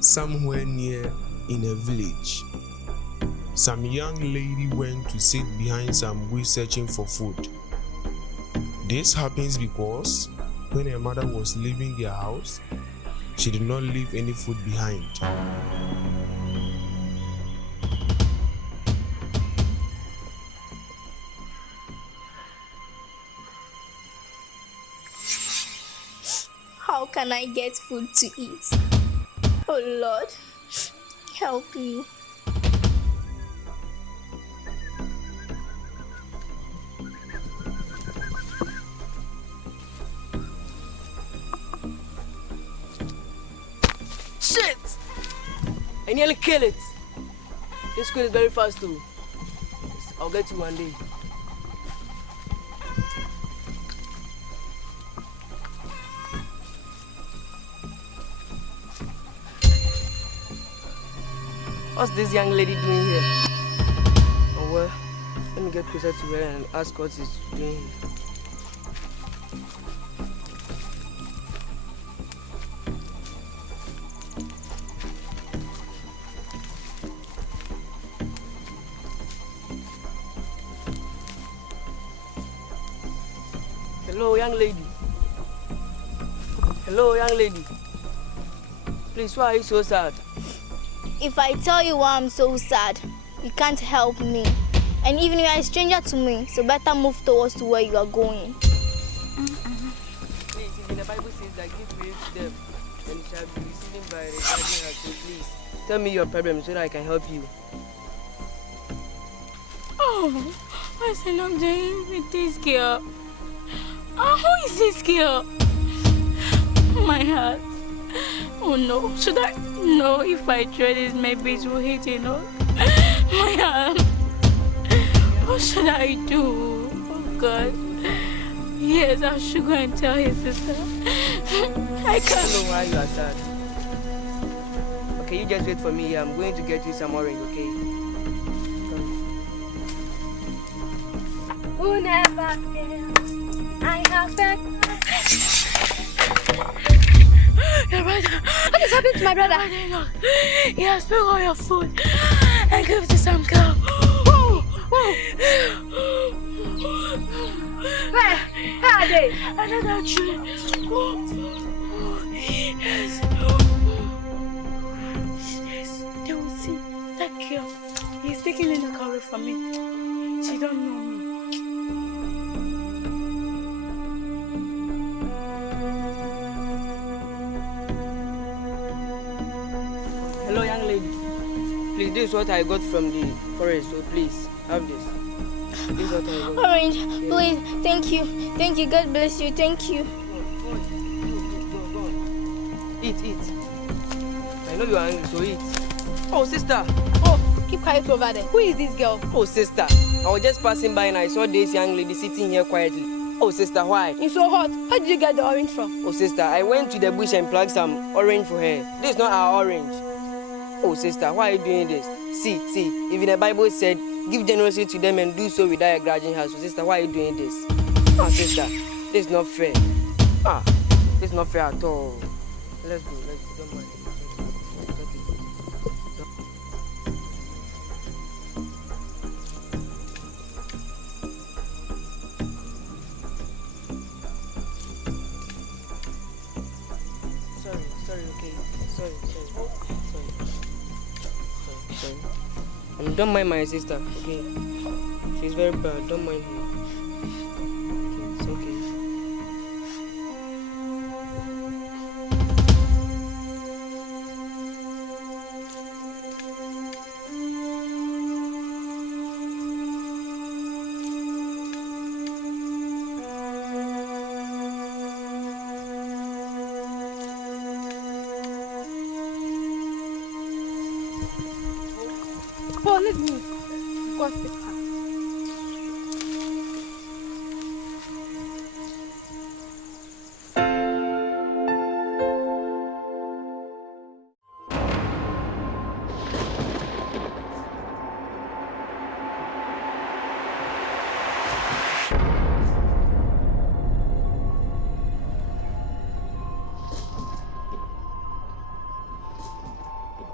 Somewhere near in a village, some young lady went to sit behind some bush searching for food. This happens because when her mother was leaving their house, she did not leave any food behind. How can I get food to eat? Oh Lord, help me. Shit! I nearly killed it. This school is very fast too. I'll get you one day. What's this young lady doing here? Oh well, let me get closer to her and ask what she's doing here. Hello, young lady. Hello, young lady. Please, why are you so sad? If I tell you why I'm so sad, you can't help me. And even you are a stranger to me, so better move towards to where you are going. Please, if the Bible says that give way to them, and it shall be received by the guardian heart. So please, tell me your problem so that I can help you. Oh, what's I'm doing with this girl? Oh, who is this girl? My heart. Oh no, should I? No, if I try this, maybe it will hit you know. My heart. What should I do? Oh God. Yes, I should go and tell his sister. I can't. I don't know why you are sad. Okay, you just wait for me here. I'm going to get you some orange, okay? Who never fails? I have been. Your brother. What is happening to my brother? He has took all your food and give it to some girl. Where are they? Another tree. Yes. Yes, they will see that girl. He's taking in a car from me. She don't know me. Hello, young lady. Please, this is what I got from the forest, so please, have this. This is what I got. Orange, please, thank you. Thank you, God bless you, thank you. Go on. Eat. I know you are hungry, so eat. Oh, sister. Oh, keep quiet over there. Who is this girl? Oh, sister. I was just passing by and I saw this young lady sitting here quietly. Oh, sister, why? It's so hot. How did you get the orange from? Oh, sister, I went to the bush and plucked some orange for her. This is not our orange. Oh, sister, why are you doing this? See, even the Bible said, give generously to them and do so without a grudging heart. So, sister, why are you doing this? Ah, sister, this is not fair. This is not fair at all. Let's go, don't mind. Sorry, okay. Sorry. Don't mind my sister, okay? She's very bad, don't mind her. Okay, it's okay. Oh, let's move. Gossip.